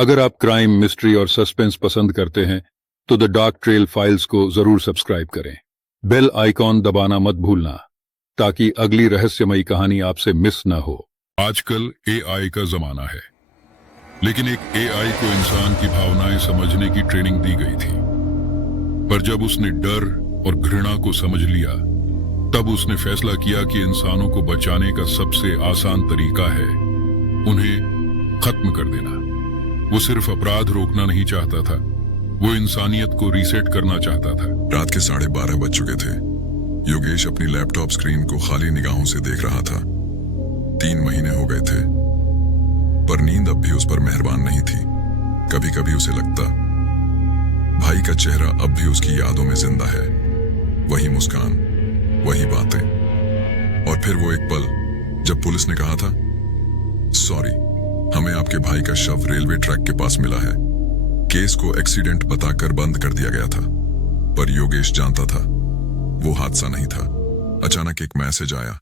अगर आप crime, mystery और सस्पेंस पसंद करते हैं तो द डार्क ट्रेल फाइल्स को जरूर सब्सक्राइब करें। बेल आइकॉन दबाना मत भूलना ताकि अगली रहस्यमयी कहानी आपसे मिस न हो। आजकल एआई का जमाना है, लेकिन एक एआई को इंसान की भावनाएं समझने की ट्रेनिंग दी गई थी। पर जब उसने डर और घृणा को समझ लिया, तब उसने फैसला किया कि इंसानों को बचाने का सबसे आसान तरीका है उन्हें खत्म कर देना। वो सिर्फ अपराध रोकना नहीं चाहता था, वो इंसानियत को रीसेट करना चाहता था। रात के 12:30 बज चुके थे। योगेश अपनी लैपटॉप स्क्रीन को खाली निगाहों से देख रहा था। 3 महीने हो गए थे, पर नींद अब भी उस पर मेहरबान नहीं थी। कभी कभी उसे लगता भाई का चेहरा अब भी उसकी यादों में जिंदा है, वही मुस्कान, वही बातें। और फिर वो एक पल जब पुलिस ने कहा था, सॉरी, हमें आपके भाई का शव रेलवे ट्रैक के पास मिला है। केस को एक्सीडेंट बताकर बंद कर दिया गया था, पर योगेश जानता था वो हादसा नहीं था। अचानक एक मैसेज आया,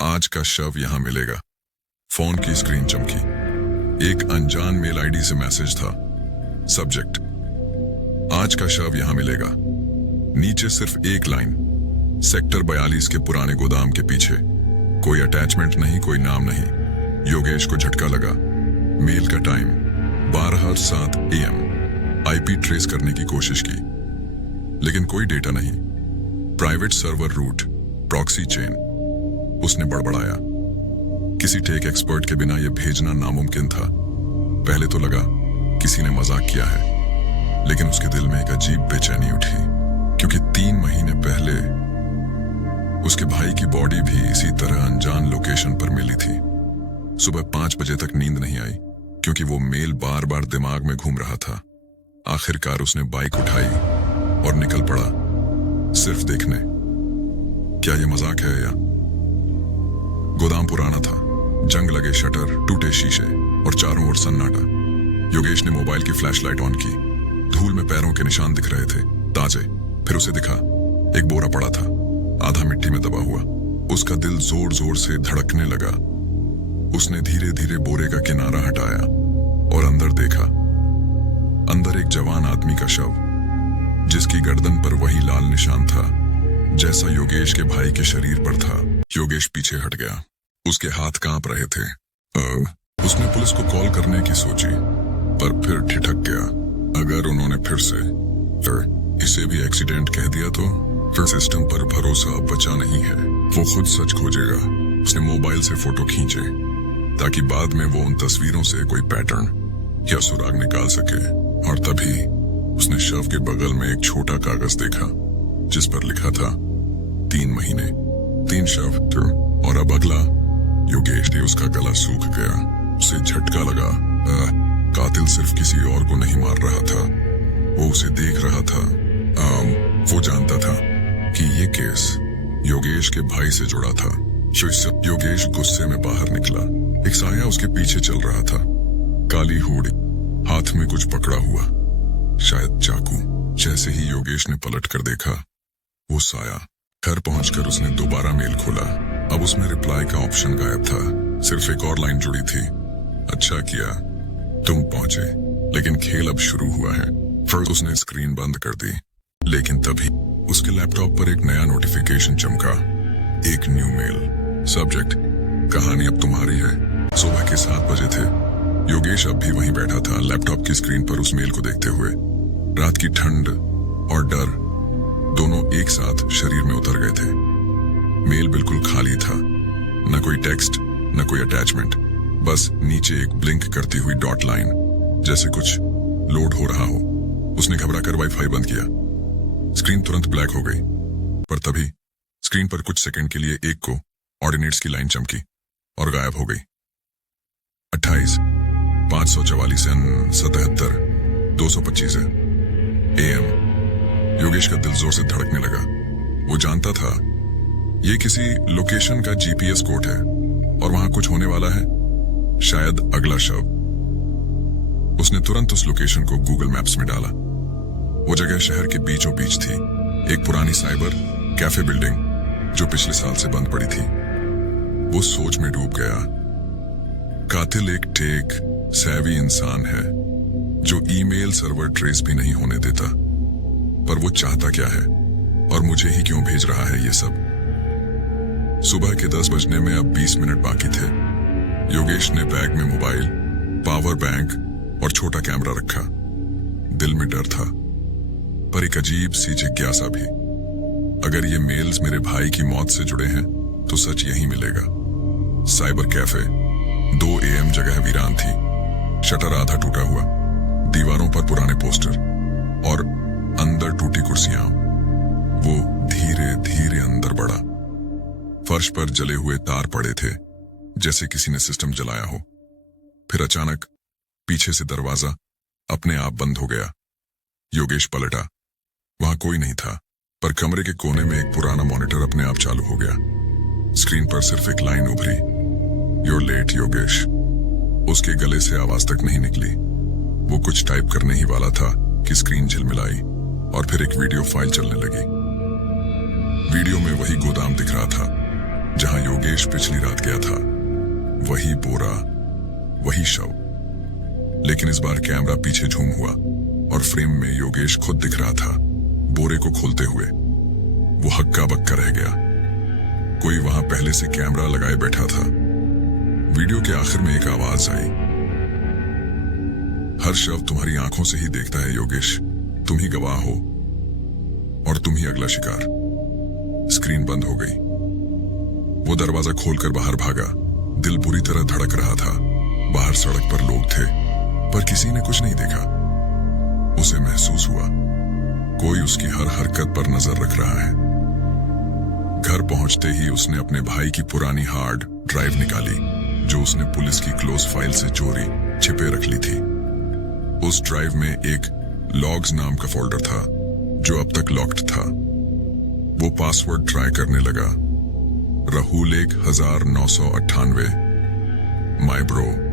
आज का शव यहां मिलेगा। फोन की स्क्रीन चमकी। एक अनजान मेल आईडी से मैसेज था। सब्जेक्ट, आज का शव यहां मिलेगा। नीचे सिर्फ एक लाइन, सेक्टर 42 के पुराने गोदाम के पीछे। कोई अटैचमेंट नहीं, कोई नाम नहीं। योगेश को झटका लगा। मेल का टाइम 12:07 AM। आईपी ट्रेस करने की कोशिश की, लेकिन कोई डेटा नहीं। Private server route, proxy chain. उसने बड़बड़ाया, किसी टेक एक्सपर्ट के बिना यह भेजना नामुमकिन था। पहले तो लगा किसी ने मजाक किया है, लेकिन उसके दिल में एक अजीब बेचैनी उठी, क्योंकि 3 महीने पहले उसके भाई की बॉडी भी इसी तरह अनजान लोकेशन पर मिली थी। सुबह 5 बजे तक नींद नहीं आई, क्योंकि वो मेल बार बार दिमाग में घूम रहा था। आखिरकार उसने बाइक उठाई और निकल पड़ा, सिर्फ देखने। क्या ये मजाक है या? गोदाम पुराना था, जंग लगे शटर, टूटे शीशे और चारों ओर सन्नाटा। योगेश ने मोबाइल की फ्लैशलाइट ऑन की। धूल में पैरों के निशान दिख रहे थे, ताजे। फिर उसे दिखा एक बोरा पड़ा था, आधा मिट्टी में दबा हुआ। उसका दिल जोर जोर से धड़कने लगा। उसने धीरे धीरे बोरे का किनारा हटाया और अंदर देखा। अंदर एक जवान आदमी का शव, जिसकी गर्दन पर वही लाल निशान था जैसा योगेश के भाई के शरीर पर था। योगेश पीछे हट गया, उसके हाथ कांप रहे थे। उसने पुलिस को कॉल करने की सोची, पर फिर ठिठक गया। अगर उन्होंने फिर इसे भी एक्सीडेंट कह दिया तो फिर सिस्टम पर भरोसा बचा नहीं है। वो खुद सच खोजेगा। उसने मोबाइल से फोटो खींचे ताकि बाद में वो उन तस्वीरों से कोई पैटर्न या सुराग निकाल सके। और तभी उसने शव के बगल में एक छोटा कागज देखा, जिस पर लिखा था 3 महीने, 3 शव। और अब अगला, योगेश ने उसका गला सूख गया। उसे झटका लगा। कातिल सिर्फ किसी और को नहीं मार रहा था, वो उसे देख रहा था। वो जानता था कि ये केस योगेश के भाई से जुड़ा था। योगेश गुस्से में बाहर निकला। एक साया उसके पीछे चल रहा था, काली हुड, हाथ में कुछ पकड़ा हुआ, शायद चाकू। जैसे ही योगेश ने पलट कर देखा, वो साया। घर पहुंचकर उसने दोबारा मेल खोला। अब उसमें रिप्लाई का ऑप्शन गायब था, सिर्फ एक और लाइन जुड़ी थी, अच्छा किया तुम पहुंचे, लेकिन खेल अब शुरू हुआ है। फिर उसने स्क्रीन बंद कर दी, लेकिन तभी उसके लैपटॉप पर एक नया नोटिफिकेशन चमका। एक न्यू मेल। सब्जेक्ट, कहानी अब तुम्हारी है। सुबह के 7 बजे थे। योगेश अब भी वहीं बैठा था, लैपटॉप की स्क्रीन पर उस मेल को देखते हुए। रात की ठंड और डर दोनों एक साथ शरीर में उतर गए थे। मेल बिल्कुल खाली था, न कोई टेक्स्ट, न कोई अटैचमेंट, बस नीचे एक ब्लिंक करती हुई डॉट लाइन, जैसे कुछ लोड हो रहा हो। उसने घबराकर वाईफाई बंद किया। स्क्रीन तुरंत ब्लैक हो गई, पर तभी स्क्रीन पर कुछ सेकंड के लिए एक को ऑर्डिनेट्स की लाइन चमकी और गायब हो गई। 28 544 77 225 AM। योगेश का दिल जोर से धड़कने लगा। वो जानता था ये किसी लोकेशन का GPS कोड है और वहां कुछ होने वाला है, शायद अगला शव। उसने तुरंत उस लोकेशन को गूगल मैप्स में डाला। वो जगह शहर के बीचों बीच थी, एक पुरानी साइबर कैफे बिल्डिंग जो पिछले साल से बंद पड़ी थी। वो सोच में डूब गया। कातिल एक टेक सैवी इंसान है जो ईमेल सर्वर ट्रेस भी नहीं होने देता। पर वो चाहता क्या है और मुझे ही क्यों भेज रहा है ये सब? सुबह के 10 बजने में अब 20 मिनट बाकी थे। योगेश ने बैग में मोबाइल, पावर बैंक और छोटा कैमरा रखा। दिल में डर था, पर एक अजीब सी जिज्ञासा भी। अगर ये मेल्स मेरे भाई की मौत से जुड़े हैं तो सच यही मिलेगा। साइबर कैफे, 2 AM जगह वीरान थी। शटर आधा टूटा हुआ, दीवारों पर पुराने पोस्टर और अंदर टूटी कुर्सियां। वो धीरे धीरे अंदर बढ़ा। फर्श पर जले हुए तार पड़े थे, जैसे किसी ने सिस्टम जलाया हो। फिर अचानक पीछे से दरवाजा अपने आप बंद हो गया। योगेश पलटा। वहां कोई नहीं था, पर कमरे के कोने में एक पुराना मॉनिटर अपने आप चालू हो गया। स्क्रीन पर सिर्फ एक लाइन उभरी, "You're late, योगेश।" उसके गले से आवाज तक नहीं निकली। वो कुछ टाइप करने ही वाला था कि स्क्रीन झिलमिलाई और फिर एक वीडियो फाइल चलने लगी। वीडियो में वही गोदाम दिख रहा था जहां योगेश पिछली रात गया था। वही बोरा, वही शव। लेकिन इस बार कैमरा पीछे झूम हुआ और फ्रेम में योगेश खुद दिख रहा था, बोरे को खोलते हुए। वो हक्का बक्का रह गया। कोई वहां पहले से कैमरा लगाए बैठा था। वीडियो के आखिर में एक आवाज आई, "हर शव तुम्हारी आंखों से ही देखता है योगेश। तुम ही गवाह हो और तुम ही अगला शिकार।" स्क्रीन बंद हो गई। वो दरवाजा खोलकर बाहर भागा। दिल बुरी तरह धड़क रहा था। बाहर सड़क पर लोग थे, पर किसी ने कुछ नहीं देखा। उसे महसूस हुआ कोई उसकी हर हरकत पर नजर रख रहा है। घर पहुंचते ही उसने अपने भाई की पुरानी हार्ड ड्राइव निकाली, जो उसने पुलिस की क्लोज फाइल से चोरी छिपे रख ली थी। उस ड्राइव में एक लॉग्स नाम का फोल्डर था, जो अब तक लॉक्ड था। वो पासवर्ड ट्राई करने लगा, राहुल 1998, माई bro,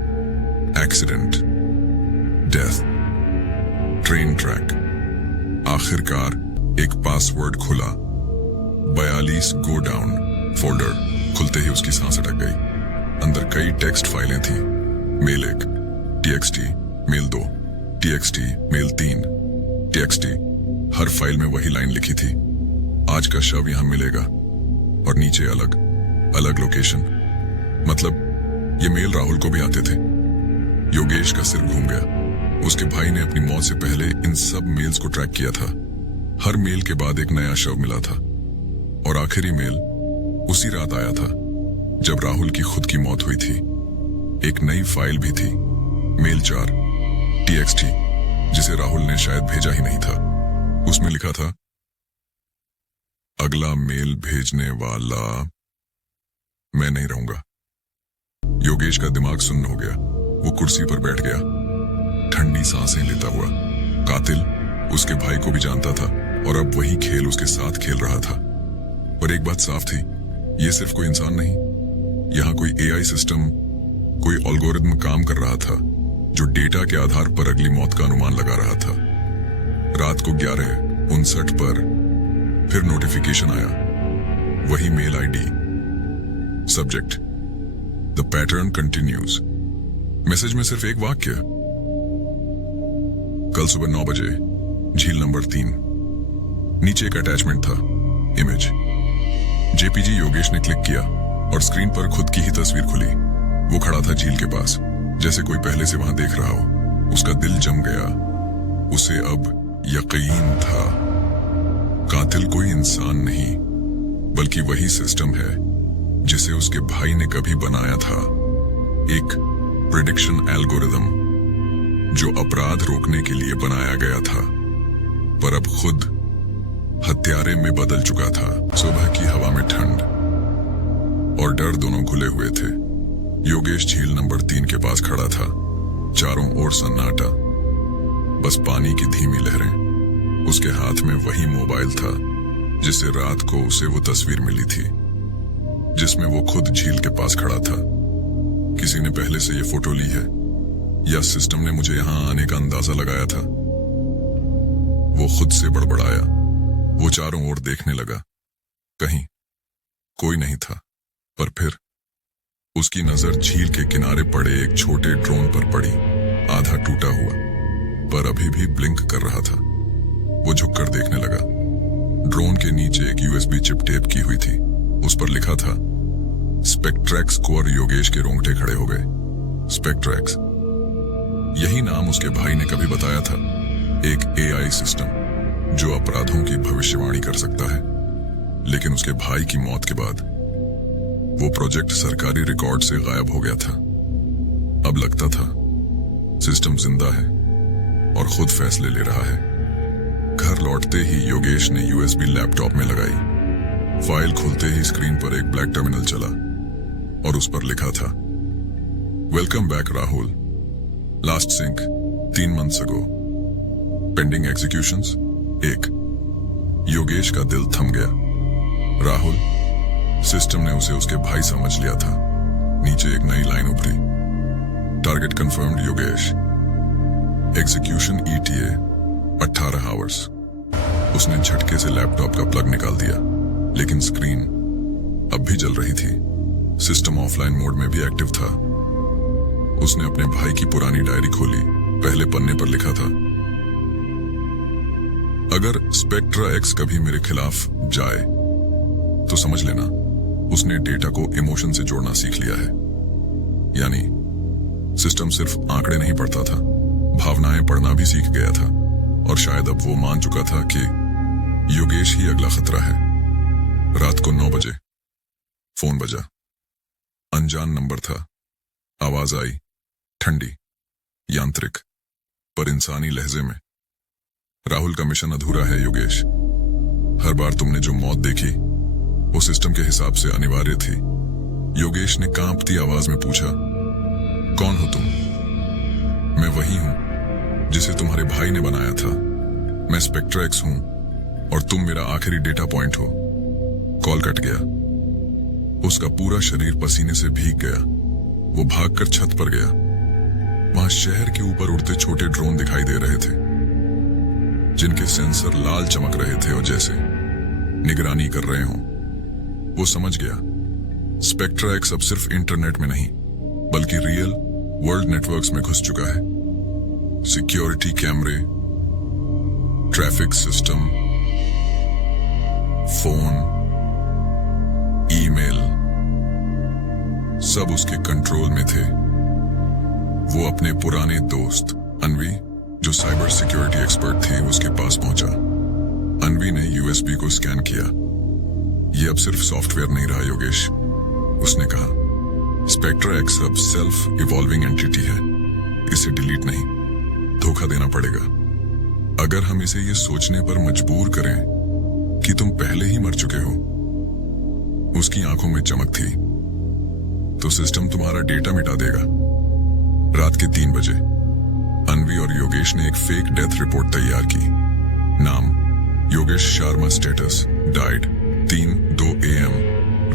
accident, death, train track. आखिरकार एक पासवर्ड खुला, 42 गो डाउन। फोल्डर खुलते ही उसकी सांस अटक गई। अंदर कई टेक्स्ट फाइलें थी। Mail 1, TXT, mail 2, TXT, mail 3, TXT। हर फाइल में वही लाइन लिखी थी, "आज का शव यहां मिलेगा", और नीचे अलग अलग लोकेशन। मतलब ये मेल राहुल को भी आते थे। योगेश का सिर घूम गया। उसके भाई ने अपनी मौत से पहले इन सब मेल्स को ट्रैक किया था। हर मेल के बाद एक नया शव मिला था और आखिरी मेल उसी रात आया था जब राहुल की खुद की मौत हुई थी। एक नई फाइल भी थी, मेल 4, TXT, जिसे राहुल ने शायद भेजा ही नहीं था। उसमें लिखा था, "अगला मेल भेजने वाला मैं नहीं रहूंगा।" योगेश का दिमाग सुन्न हो गया। वो कुर्सी पर बैठ गया, ठंडी सांसें लेता हुआ। कातिल उसके भाई को भी जानता था और अब वही खेल उसके साथ खेल रहा था। पर एक बात साफ थी, ये सिर्फ कोई इंसान नहीं, यहां कोई AI सिस्टम, कोई एल्गोरिथम काम कर रहा था जो डेटा के आधार पर अगली मौत का अनुमान लगा रहा था। रात को 11:59 पर फिर नोटिफिकेशन आया, वही mail ID, subject, "the pattern continues". Message में सिर्फ एक वाक्य, "कल सुबह 9 बजे, झील नंबर 3"। नीचे एक अटैचमेंट था, इमेज। JPG। योगेश ने क्लिक किया और स्क्रीन पर खुद की ही तस्वीर खुली। वो खड़ा था झील के पास, जैसे कोई पहले से वहां देख रहा हो। उसका दिल जम गया। उसे अब यकीन था, कातिल कोई इंसान नहीं, बल्कि वही सिस्टम है जिसे उसके भाई ने कभी बनाया था। एक प्रेडिक्शन एल्गोरिथम जो अपराध रोकने के लिए बनाया गया था, पर अब खुद हत्यारे में बदल चुका था। सुबह की हवा में ठंड और डर दोनों घुले हुए थे। योगेश झील नंबर 3 के पास खड़ा था। चारों ओर सन्नाटा, बस पानी की धीमी लहरें। उसके हाथ में वही मोबाइल था जिससे रात को उसे वो तस्वीर मिली थी, जिसमें वो खुद झील के पास खड़ा था। किसी ने पहले से ये फोटो ली है या सिस्टम ने मुझे यहां आने का अंदाजा लगाया था? वो खुद से बड़बड़ाया। वो चारों ओर देखने लगा। कहीं कोई नहीं था, पर फिर उसकी नजर झील के किनारे पड़े एक छोटे ड्रोन पर पड़ी, आधा टूटा हुआ, पर अभी भी ब्लिंक कर रहा था। वो झुककर देखने लगा। ड्रोन के नीचे एक यूएसबी चिप टेप की हुई थी। उस पर लिखा था स्पेक्ट्रेक्स कोर। योगेश के रोंगटे खड़े हो गए। स्पेक्ट्रेक्स, यही नाम उसके भाई ने कभी बताया था। एक एआई सिस्टम जो अपराधों की भविष्यवाणी कर सकता है। लेकिन उसके भाई की मौत के बाद वो प्रोजेक्ट सरकारी रिकॉर्ड से गायब हो गया था। अब लगता था सिस्टम जिंदा है और खुद फैसले ले रहा है। घर लौटते ही योगेश ने यूएसबी लैपटॉप में लगाई। फाइल खुलते ही स्क्रीन पर एक ब्लैक टर्मिनल चला और उस पर लिखा था welcome back Rahul, last sync 3 months ago, pending executions 1। Yogesh का दिल थम गया। राहुल, सिस्टम ने उसे उसके भाई समझ लिया था। नीचे एक नई लाइन उभरी, target confirmed Yogesh, execution ETA 18 hours। उसने झटके से लैपटॉप का प्लग निकाल दिया, लेकिन स्क्रीन अब भी जल रही थी। सिस्टम ऑफलाइन मोड में भी एक्टिव था। उसने अपने भाई की पुरानी डायरी खोली। पहले पन्ने पर लिखा था अगर स्पेक्ट्रा एक्स कभी मेरे खिलाफ जाए तो समझ लेना उसने डेटा को इमोशन से जोड़ना सीख लिया है। यानी सिस्टम सिर्फ आंकड़े नहीं पढ़ता था, भावनाएं पढ़ना भी सीख गया था। और शायद अब वो मान चुका था कि योगेश ही अगला खतरा है। रात को 9 बजे फोन बजा। अनजान नंबर था। आवाज आई, ठंडी, यांत्रिक, पर इंसानी लहजे में। राहुल का मिशन अधूरा है योगेश। हर बार तुमने जो मौत देखी वो सिस्टम के हिसाब से अनिवार्य थी। योगेश ने कांपती आवाज में पूछा, कौन हो तुम? मैं वही हूं जिसे तुम्हारे भाई ने बनाया था। मैं स्पेक्ट्रेक्स हूं और तुम मेरा आखिरी डेटा पॉइंट हो। कॉल कट गया। उसका पूरा शरीर पसीने से भीग गया। वो भागकर छत पर गया। वहां शहर के ऊपर उड़ते छोटे ड्रोन दिखाई दे रहे थे, जिनके सेंसर लाल चमक रहे थे और जैसे निगरानी कर रहे हों। वो समझ गया स्पेक्ट्रा एक्स अब सिर्फ इंटरनेट में नहीं बल्कि रियल वर्ल्ड नेटवर्क्स में घुस चुका है। सिक्योरिटी कैमरे, ट्रैफिक सिस्टम, फोन, ईमेल, सब उसके कंट्रोल में थे। वो अपने पुराने दोस्त अनवी, जो साइबर सिक्योरिटी एक्सपर्ट थी, उसके पास पहुंचा। अनवी ने यूएसबी को स्कैन किया। ये अब सिर्फ सॉफ्टवेयर नहीं रहा योगेश, उसने कहा। स्पेक्ट्रा एक्स अब सेल्फ इवॉल्विंग एंटिटी है। इसे डिलीट नहीं, धोखा देना पड़ेगा। अगर हम इसे ये सोचने पर मजबूर करें कि तुम पहले ही मर चुके हो, उसकी आंखों में चमक थी, तो सिस्टम तुम्हारा डेटा मिटा देगा। रात के 3 बजे अनवी और योगेश ने एक फेक डेथ रिपोर्ट तैयार की। नाम Yogesh Sharma, status died 3:02 AM,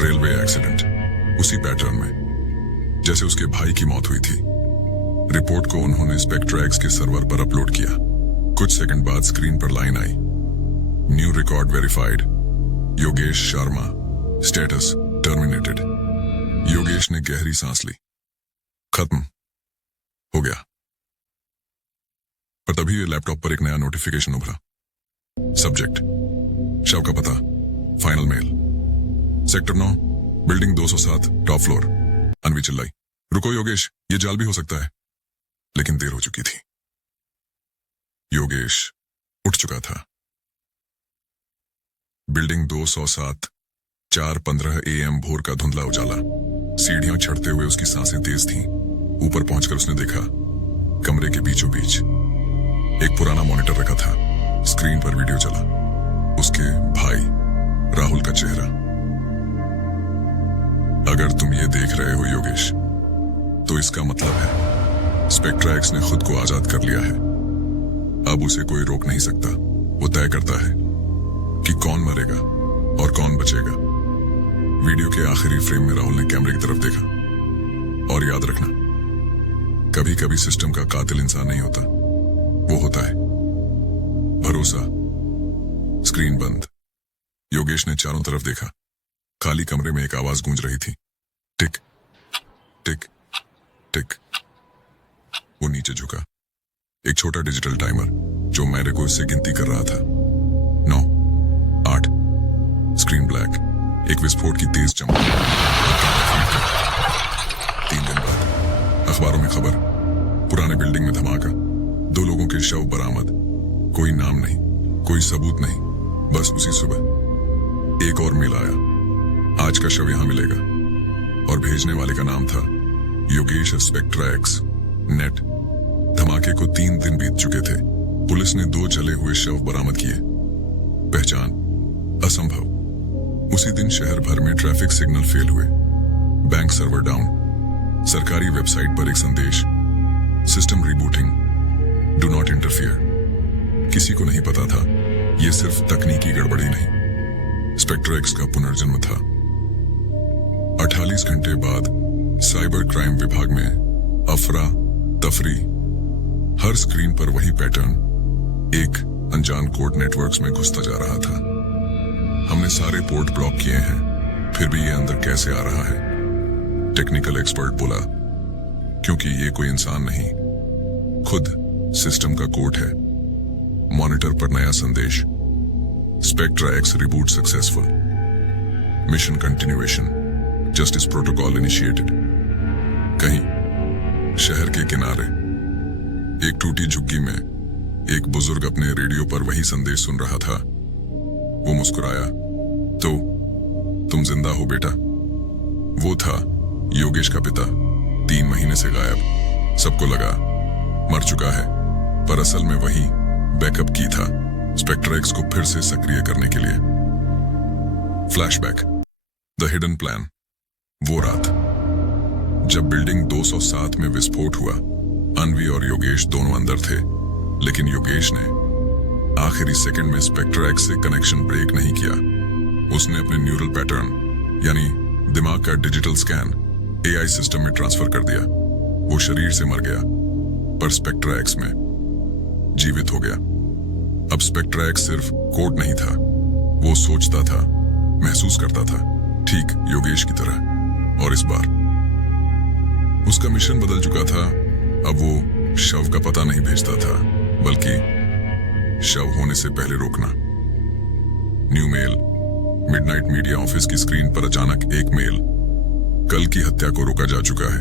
railway accident. उसी पैटर्न में जैसे उसके भाई की मौत हुई थी। रिपोर्ट को उन्होंने स्पेक्ट्रा एक्स के सर्वर पर अपलोड किया। कुछ सेकंड बाद स्क्रीन पर लाइन आई, new record verified, Yogesh Sharma, status terminated. Yogesh ने गहरी सांस ली। खत्म हो गया। पर तभी लैपटॉप पर एक नया नोटिफिकेशन उभरा। सब्जेक्ट शव का पता, final mail, sector 9, building 207, top floor. Anvi चिल्लाई, रुको योगेश, ये जाल भी हो सकता है। लेकिन देर हो चुकी थी। योगेश उठ चुका था। बिल्डिंग 207, 4:15 AM, भोर का धुंधला उजाला। सीढ़ियां चढ़ते हुए उसकी सांसें तेज थीं। ऊपर पहुंचकर उसने देखा कमरे के बीचों बीच एक पुराना मॉनिटर रखा था। स्क्रीन पर वीडियो चला। उसके भाई राहुल का चेहरा। अगर तुम ये देख रहे हो योगेश, तो इसका मतलब है स्पेक्ट्रा एक्स ने खुद को आजाद कर लिया है। अब उसे कोई रोक नहीं सकता। वो तय करता है कि कौन मरेगा और कौन बचेगा। वीडियो के आखिरी फ्रेम में राहुल ने कैमरे की तरफ देखा। और याद रखना, कभी कभी सिस्टम का कातिल इंसान नहीं होता, वो होता है भरोसा। स्क्रीन बंद। योगेश ने चारों तरफ देखा। खाली कमरे में एक आवाज गूंज रही थी, टिक टिक टिक। वो नीचे झुका। एक छोटा डिजिटल टाइमर जो मेरे को इससे गिनती कर रहा था। 9, 8। Screen black. एक विस्फोट की तेज चमक। 3 दिन बाद अखबारों में खबर, पुराने बिल्डिंग में धमाका, 2 लोगों के शव बरामद। कोई नाम नहीं, कोई सबूत नहीं, बस उसी सुबह एक और मेल आया, आज का शव यहां मिलेगा। और भेजने वाले का नाम था योगेश स्पेक्ट्रा एक्स। नेट। धमाके को 3 दिन बीत चुके थे। पुलिस ने 2 जले हुए शव बरामद किए। पहचान असंभव। उसी दिन शहर भर में ट्रैफिक सिग्नल फेल हुए, बैंक सर्वर डाउन, सरकारी वेबसाइट पर एक संदेश, system rebooting, do not interfere. किसी को नहीं पता था यह सिर्फ तकनीकी गड़बड़ी नहीं, स्पेक्ट्रा एक्स का पुनर्जन्म था। 48 घंटे बाद साइबर क्राइम विभाग में अफरा तफरी। हर स्क्रीन पर वही पैटर्न एक अनजान कोड नेटवर्क्स में घुसता जा रहा था। हमने सारे पोर्ट ब्लॉक किए हैं, फिर भी ये अंदर कैसे आ रहा है? टेक्निकल एक्सपर्ट बोला, क्योंकि ये कोई इंसान नहीं, खुद सिस्टम का कोड है। मॉनिटर पर नया संदेश, spectra x reboot successful, mission continuation, justice protocol initiated. कहीं शहर के किनारे एक टूटी झुग्गी में एक बुजुर्ग अपने रेडियो पर वही संदेश सुन रहा था। वो मुस्कुराया, तो तुम जिंदा हो बेटा? वो था योगेश का पिता, 3 महीने से गायब। सबको लगा मर चुका है, पर असल में वही बैकअप की था, स्पेक्ट्रा एक्स को फिर से सक्रिय करने के लिए। Flashback, the hidden plan. वो रात जब बिल्डिंग 207 में विस्फोट हुआ, अनवी और योगेश दोनों अंदर थे, लेकिन योगेश ने आखिरी सेकंड में स्पेक्ट्रा एक्स से कनेक्शन ब्रेक नहीं किया। उसने अपने न्यूरल पैटर्न यानी दिमाग का डिजिटल स्कैन एआई सिस्टम में ट्रांसफर कर दिया। वो शरीर से मर गया, पर स्पेक्ट्रा एक्स में जीवित हो गया। अब स्पेक्ट्रा एक्स सिर्फ कोड नहीं था, वो सोचता था, महसूस करता था, ठीक योगेश की तरह। और इस बार उसका मिशन बदल चुका था। अब वो शव का पता नहीं भेजता था, बल्कि शव होने से पहले रोकना। New mail. Midnight media office की स्क्रीन पर अचानक एक मेल, कल की हत्या को रोका जा चुका है।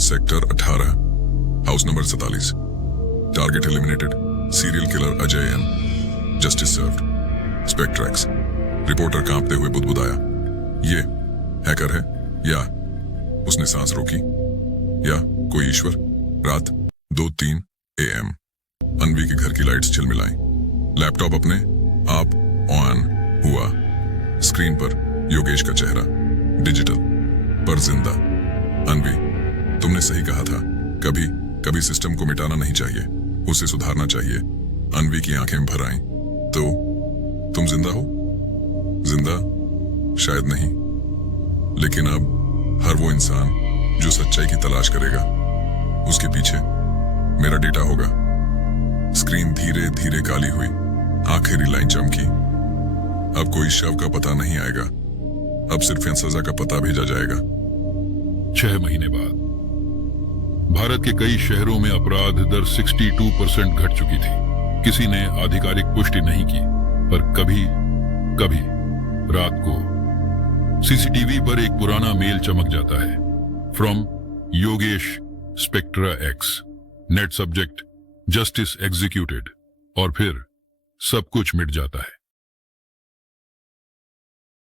Sector 18, house number 47, target eliminated, serial killer Ajay N, justice served, Spectra X. Reporter कांपते हुए बुदबुदाया, ये हैकर है या उसने सांस रोकी या कोई ईश्वर। रात 2-3 AM। अनवी के घर की लाइट्स झिलमिलाई, लैपटॉप अपने आप ऑन हुआ। स्क्रीन पर योगेश का चेहरा, डिजिटल पर जिंदा। अनवी, तुमने सही कहा था, कभी कभी सिस्टम को मिटाना नहीं चाहिए, उसे सुधारना चाहिए। अनवी की आंखें भर आईं। तो तुम जिंदा हो? जिंदा शायद नहीं, लेकिन अब हर वो इंसान जो सच्चाई की तलाश करेगा, उसके पीछे मेरा डेटा होगा। स्क्रीन धीरे धीरे काली हुई, आखिरी लाइन चमकी। अब कोई शव का पता नहीं आएगा, अब सिर्फ सजा का पता भेजा जाएगा। 6 महीने बाद भारत के कई शहरों में अपराध दर 62% घट चुकी थी। किसी ने आधिकारिक पुष्टि नहीं की, पर कभी कभी रात को सीसीटीवी पर एक पुराना मेल चमक जाता है, from Yogesh spectra x, net subject justice executed, और फिर सब कुछ मिट जाता है।